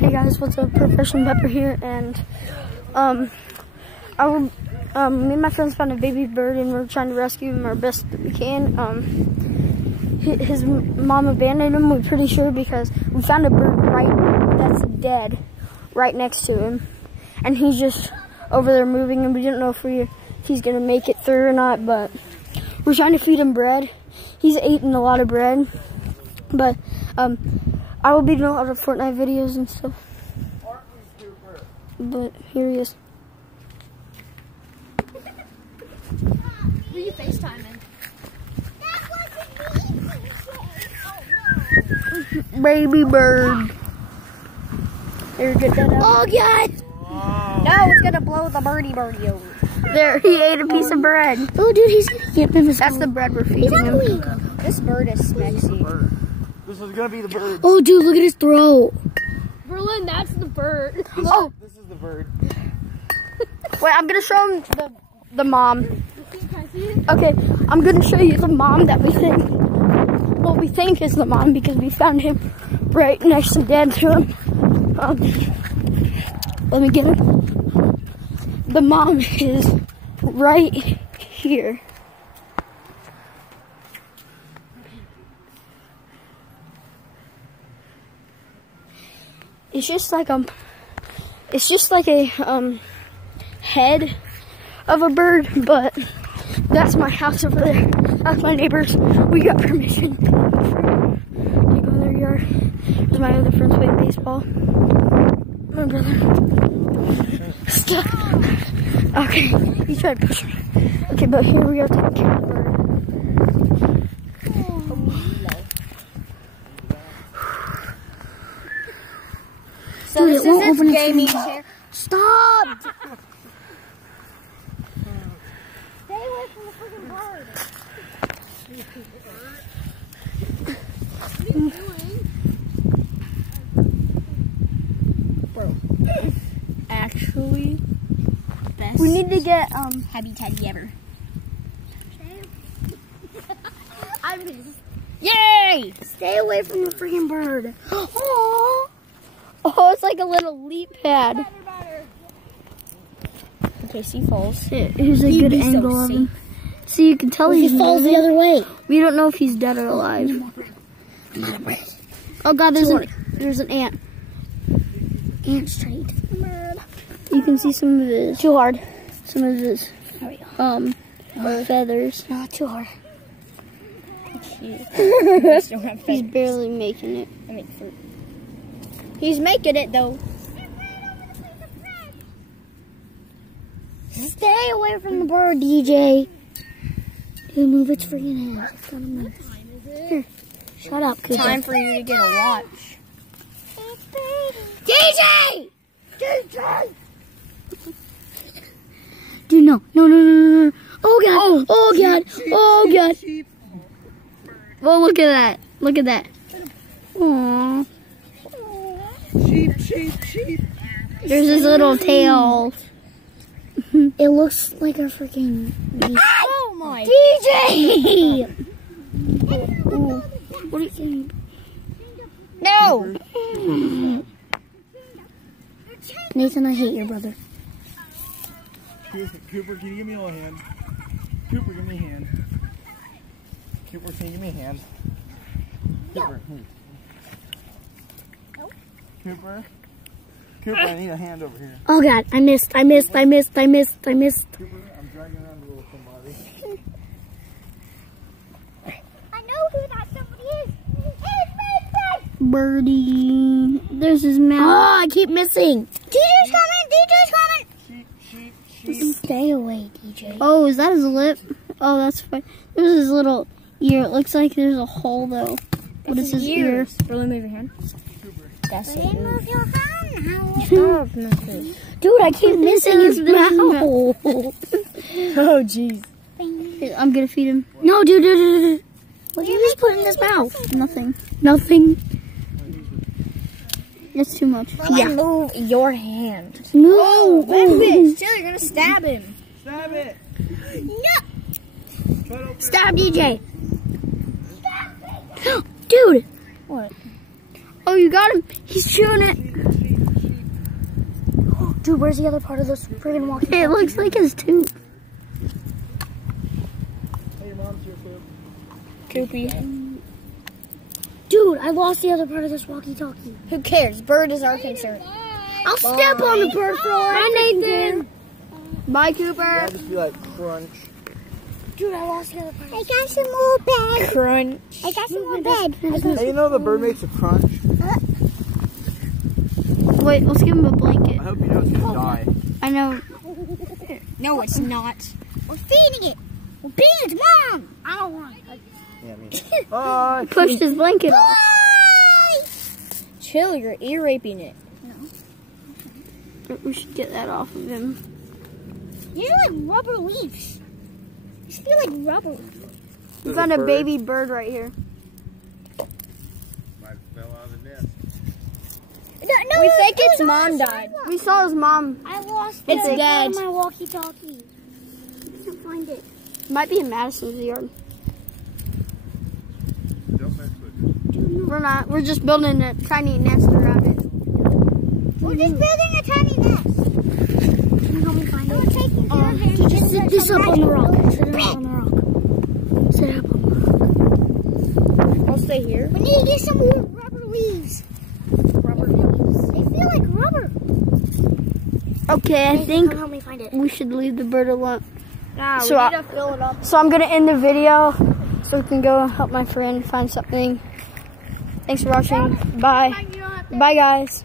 Hey guys, what's up? Professional Pepper here, and me and my friends found a baby bird, and we're trying to rescue him our best that we can. His mom abandoned him, we're pretty sure, because we found a bird that's dead right next to him, and he's just over there moving, and we didn't know if he's gonna make it through or not, but we're trying to feed him bread. He's eating a lot of bread, but I will be doing a lot of Fortnite videos and stuff. But here he is. Who are you FaceTiming? Baby bird. Here, get that out. Oh, God! No, it's gonna blow the birdie over. There, he ate a piece of bread. Oh, dude, he's gonna get me. That's the bread we're feeding him. This bird is sexy. This is gonna be the bird. Oh, dude, look at his throat. Berlin, that's the bird. Oh, This is the bird. wait, I'm gonna show him the mom. Okay, I'm gonna show you the mom that we think. Well, we think is the mom because we found him right next to Dad to him. Let me get him. The mom is right here. It's just like a head of a bird, but that's my house over there. That's my neighbors. We got permission to go in their yard. There's my other friends playing baseball. My brother. Stop. Okay, he tried to push me. Okay, but here we are taking care of the bird. So this is its gaming chair. Stop! Stay away from the freaking bird. What are you doing? Bro. Actually, best. We need to get habitat ever. I missed. Yay! Stay away from the freaking bird. Oh, oh, it's like a little leap pad. In case he falls. Here's a good angle of him. See, you can tell He he's falls the other way. We don't know if he's dead or alive. Oh God, there's an ant. Ant straight. You can see some of his. Too hard. Some of his feathers. Not too hard. He's barely making it. He's making it though. Stay away from the bird, DJ. He'll move its freaking head. It's gonna move. Here. Shut up, Cooper. Time for you to get a watch. DJ! DJ! Dude, no. Oh God! Oh God! Oh God! Well, look at that. Look at that. Aww. Sheep. There's his little tail. It looks like a freaking beast. Oh my! DJ! What are you saying? No! Nathan, I hate your brother. Cooper, can you give me a little hand? Cooper, give me a hand. Cooper, can you give me a hand? Cooper, Cooper, I need a hand over here. Oh God, I missed. Cooper, I'm dragging around a little somebody. I know who that somebody is. It's Nathan! Birdie. There's his mouth. Oh, I keep missing. DJ's coming! Sheep. Stay away, DJ. Oh, is that his lip? Oh, that's fine. There's his little ear. It looks like there's a hole though. What is his ear? Really move your hand. That's it. Move your hand. Stop, Memphis. Dude, I keep missing his mouth. Oh, jeez. Here, I'm gonna feed him. No, dude. What did you just put in his mouth? Nothing. Nothing. It's too much. Move your hand. No. Memphis, chill, you're gonna stab him. Stab it. No. Stop, DJ. Dude. What? Oh, you got him. He's chewing it. Dude, where's the other part of this friggin' walkie-talkie? It looks like his tooth. Hey, your mom's here, Coop. Koopy. Dude, I lost the other part of this walkie-talkie. Who cares? Bird is our concern. I'll step on the bird for all I Nathan. Bye, Cooper. Yeah, just be like crunch. Dude, I lost the other part. I got some more bed. Crunch. I got some more bed. Hey, you know the bird makes a crunch? Wait, let's give him a blanket. I hope you know it's gonna die. I know. No, it's not. We're feeding it. We're feeding its mom. I don't want it. Yeah, me. Bye. Pushed his blanket off. Chill, you're ear raping it. We should get that off of him. These are like rubber leaves. These feel like rubber. We found a baby bird right here. Might have fell out of the nest. No, We think its mom died. We saw his mom. I lost It's it. dead. My walkie-talkie. I can't find it. Might be in Madison's yard. Don't mess with it. We're not. We're just building a tiny nest around it. We're just building a tiny nest. Can you help me find it? Just sit this up on the rock. Sit it up on the rock. Sit it up on the rock. I'll stay here. We need to get some more rubber leaves. Rubber leaves. They feel like rubber. Okay, I think Come help me find it. we should leave the bird alone. Nah, So we I- need to fill it up. So I'm gonna end the video so we can go help my friend find something. Thanks for watching. Bye. Bye, guys.